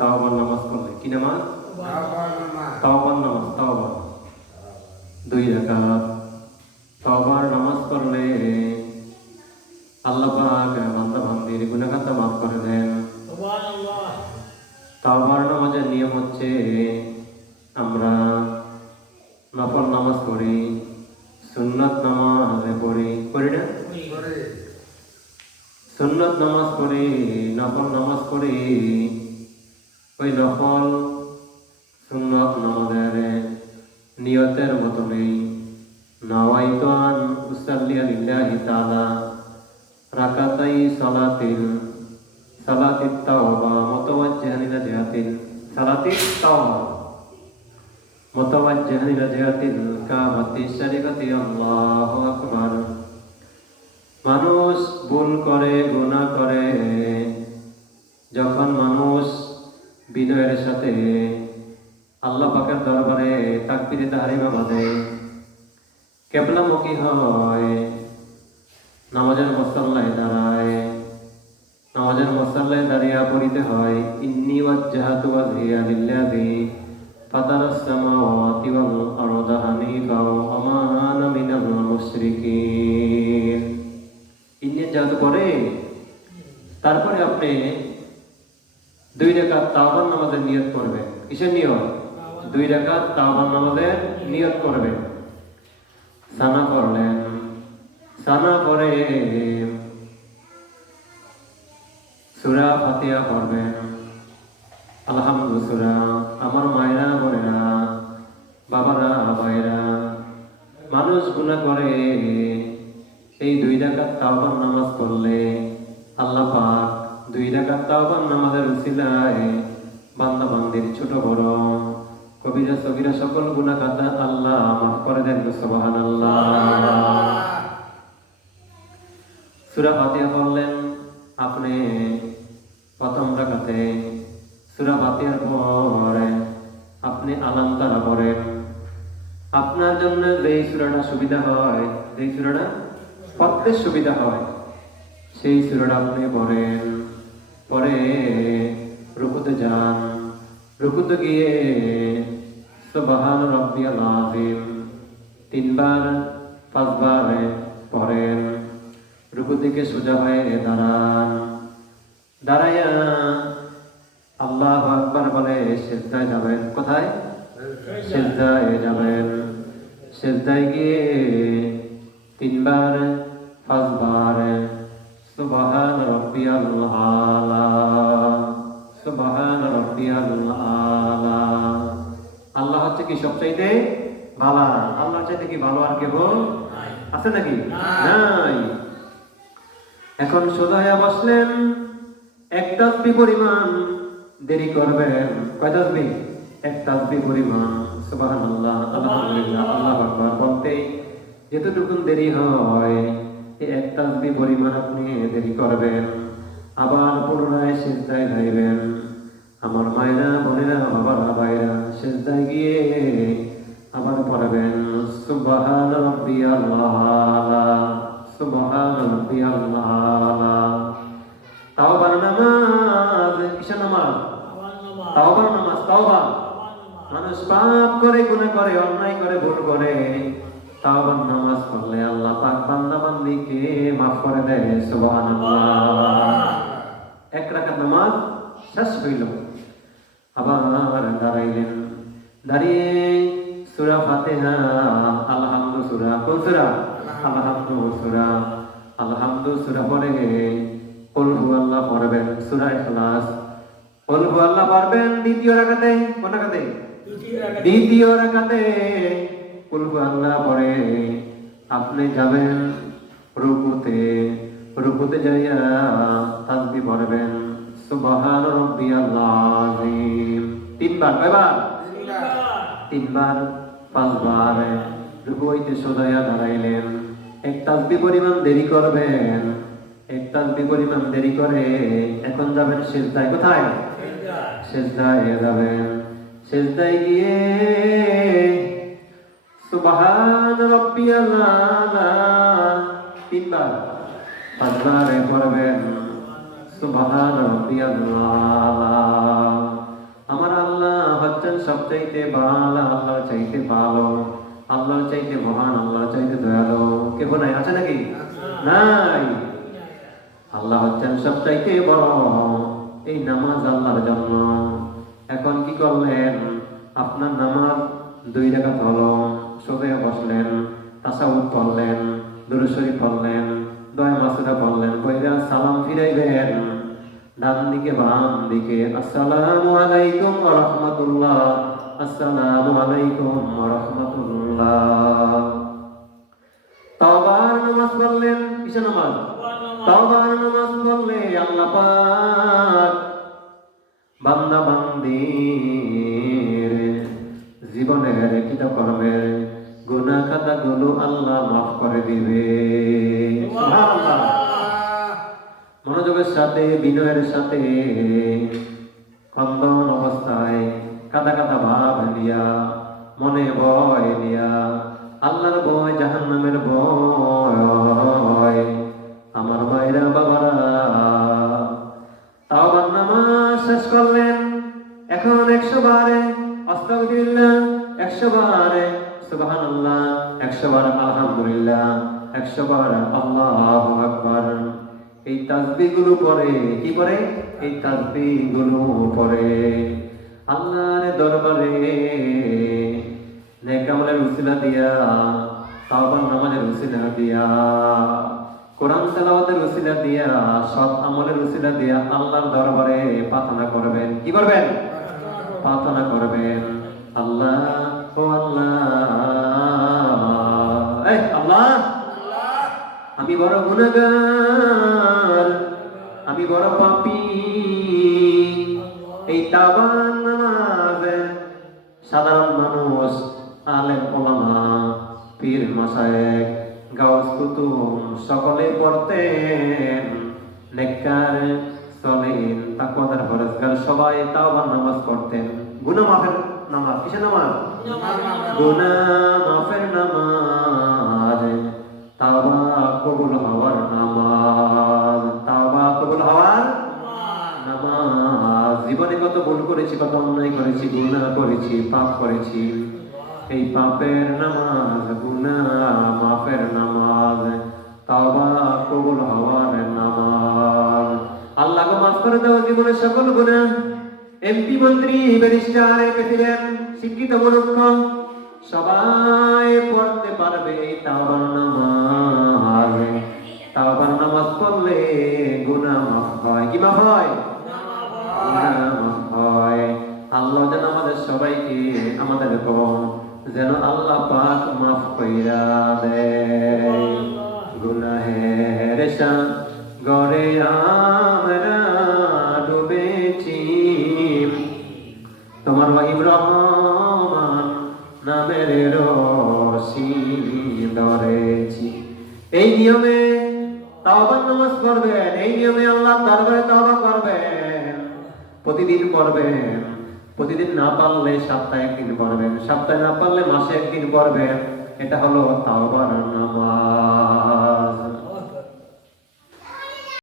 তাওবার নামাজ পড়লে। কি নামাজ? তাওবার নামাজ। তাওবা দুই রাকাত। তাওবার নামাজ পড়লে আল্লাহ পাক বান্দা বান্দির গুনাহগাতা মাফ করে দেন। তাওবার নামাজের নিয়ম হচ্ছে আমরা নফল নামাজ পড়ি সুন্নাত নামাজ পড়ি। পড়ি না? সুন্নত নামাজ পড়ি নফল নামাজ পড়ি ওই নফল সুন্নত নিয়তের মতো নেই নাওয়াইতু আন উসাল্লিয়া লিল্লাহি তাআলা রাকাতাই তাওবা তাওবা শরীফাতি, আল্লাহু আকবার। মানুষ ভুল করে, গুনাহ করে যখন মানুষ বিনয়ের সাথে আল্লাহ পাকের দরবারে তাকবিরে তাহারিমা বাঁধে। কেবলামুখী হয়, নামাজের মসাল্লায় দাঁড়ায়। নামাজের মসাল্লায় দাঁড়িয়ে পড়িতে হয়, ইন্নি ওয়াজ্জাহাতু সামাওয়াতি ওয়াল মিনাল ইন্নি তারপরে আপনি দুই রাকাত তাওবার নামাজের নিয়ত করবে। কিসের নিয়ত? দুই রাকাত তাওবার নামাজের নিয়ত করবেন সানা করলেন। সানা করে সুরা ফাতিহা পড়বেন। আলহামদুলিল্লাহ আমার মায়েরা, বোনেরা, বাবারা ভাইরা মানুষ গুণা করে এই দুই রাকাত তাওবার নামাজ পড়লে আল্লাহ পাক দুই রাকাত তাওবার নামাজের উসিলায় বান্দা বান্দির ছোট বড়। কবিরা সবিরা সকল গুনাহ খাতা আল্লাহ মাফ করে দেন সুবহানাল্লাহ। সূরা ফাতিহা পড়লেন আপনি প্রথম রাকাতে। সূরা ফাতিহার পরে আপনি আলাম তারা পড়েন। আপনার জন্য যেই সূরাটা সুবিধা হয় যেই সূরাটা? পড়তে সুবিধা হয় সেই সূরাটা আপনি পড়েন। পরে রুকুতে যান, রুকুতে গিয়ে সুবহান রাব্বিয়াল আযীম তিনবার, পাঁচবার পড়েন রুকু থেকে সোজা হয়ে দাঁড়ান। দাঁড়াইয়া আল্লাহ আকবার বলে, সেজদায় যাবেন। কোথায়? সেজদায় যাবেন। সেজদায় গিয়ে তিনবার, পাঁচবার সুবহান রাব্বিয়াল আলা সুবহান রাব্বিয়াল আলা আল্লাহ হচ্ছে কি সবচাইতে ভালো আল্লাহ চাইতে কি ভালো আর কেউ আছে নাকি? নাই। এখন সোজা হয়ে বসলেন এক তাসবি পরিমাণ দেরি করবেন। কয় তাসবি? এক তাসবি পরিমাণ। সুবহানাল্লাহ আলহামদুলিল্লাহ আল্লাহু আকবার। বলতে যেতটুকু দেরি হয়। এক তাসবি পরিমাণ আপনি দেরি করবেন। আবার পুনরায় সিজদায় যাইবেন আমার মায়েরা, বোনেরা, বাবারা ভাইরা সিজদায় গিয়ে আবার পড়বেন। সুবহান রাব্বিয়াল আলা সুবহান রাব্বিয়াল আলা তাওবার নামাজ, কিসের নামাজ? তাওবার নামাজ তাওবা মানুষ পাপ করে, গুনাহ করে, অন্যায় করে, ভুল করে। তাওবার নামাজ পড়লে আল্লাহ পাক বান্দা বান্দিকে মাফ করে দেয় সুবহানাল্লাহ। এক রাকাত নামাজ শেষ হইল। আবার দাঁড়াইলেন। দাঁড়িয়ে সূরা ফাতিহা আলহামদু সূরা কোন সূরা? আলহামদু সূরা আলহামদু সূরা পড়ে কুল হুয়াল্লাহ পড়বেন সূরা ইখলাস। কুল হুয়াল্লাহ পড়বেন দ্বিতীয় রাকাতে কোন রাকাতে। দ্বিতীয় রাকাতে। কুল হুয়াল্লাহ পড়ে। আপনি যাবেন রুকুতে রুকুতে যাইয়া তাসবিহ পড়বেন। সুবহান রাব্বিয়াল আযীম তিনবার কয়বার? তিনবার। পাঁচবার। রুকু হইতে সোজাইয়া দাঁড়াইলেন। এক তাসবি পরিমাণ দেরি করবেন। এক তাসবি পরিমাণ দেরি করে এখন যাবেন সেজদায়। কোথায়? সেজদায় যাবেন। সেজদায় গিয়ে সুবহান রাব্বিয়াল আলা তিনবার পাঁচবার পড়বেন সুবহান রাব্বিয়াল আলা সবচাইতে ভালো, আল্লাহর চাইতে ভালো, আল্লাহর চাইতে মহান, আল্লাহর চাইতে দয়ালু। কেউ নাই? আছে নাকি? নাই। আল্লাহ হচ্ছেন সবচাইতে বড়। এই নামাজ আল্লাহর জন্য। এখন কি করলেন? আপনার নামাজ দুই রাকাত হলো। দুরুশরী পড়লেন দয় মাসুদা পড়লেন কইরা সালাম ফিরাইবেন? ডান দিকে বাম দিকে আসসালামু আলাইকুম ওয়া রাহমাতুল্লাহ। আসসালামু আলাইকুম ওয়া রাহমাতুল্লাহ। তাওবার নামাজ নামাজ? তাওবার নামাজ আল্লাহ পাক বান্দা বান্দির জীবনের কৃতকর্মের গুনাহ খাতাগুলো আল্লাহ মাফ করে দিবে। মনোযোগের সাথে, বিনয়ের সাথে কন্দন অবস্থায় কাদা কাদা ভাব নিয়া, মনে ভয় নিয়া, আল্লাহর ভয়, জাহান্নামের ভয়, আমার মায়েরা, বাবারা, তাও নামাজ শেষ করলেন। এখন একশো বারে আস্তাগফিরুল্লাহ একশো বারে। সুবহানাল্লাহ একশো বার আলহামদুলিল্লাহ একশো বার আল্লাহু আকবার। এই তাসবিহগুলো পরে কি পরে এই তাসবিহগুলো পরে আল্লাহর দরবারে নেক আমলের উসিলা দিয়া, তাওবার নামাজের উসিলা দিয়া, কোরআন তেলাওয়াতের উসিলা দিয়া, সৎ আমলের উসিলা দিয়া আল্লাহর দরবারে প্রার্থনা করবেন। কি করবেন? প্রার্থনা করবেন। আল্লাহ আমি বড় গুণাগার, আমি বড় পাপী। এই সাধারণ মানুষ, আলেম, ওলামা, পীর মাসায়েক গাউস কুতুম সকলে পড়তেন। নেককার সলিন তাকওয়াদার ফরজগার সবাই তাওবার নামাজ পড়তেন। গুনাহ মাফের নামাজ কিসের নামাজ? গুনাহ মাফের নামাজ। তাওবা কবুল হওয়ার নামাজ। তাওবা কবুল হওয়ার নামাজ। জীবনে কত ভুল করেছি কত অন্যায় করেছি গুনাহ করেছি পাপ করেছি। এই পাপের নামাজ গুনাহ মাফের নামাজ। তাওবা কবুল হওয়ার নামাজ। আল্লাহকে মাফ করে দাও জীবনের সকল গুনাহ। এমপি মন্ত্রী, ব্যারিস্টার, প্রেসিডেন্ট, শিক্ষিত মূর্খ, সবাই পড়তে পারবে নামাজ। নামাজ পড়লে মাফ হয়। কি মাফ হয়? আল্লাহ যেন আমাদের সবাইকে, আমাদের কম যেন আল্লাহ পাক মাফ কইরা দেয়। তাওবার নামাজ পড়বেন, এই নিয়মে আল্লাহ দরবারে তাওবা করবেন। প্রতিদিন করবেন প্রতিদিন না পারলে সপ্তাহে একদিন করবেন সপ্তাহে না পারলে মাসে একদিন করবেন এটা হলো তাওবার নামাজ।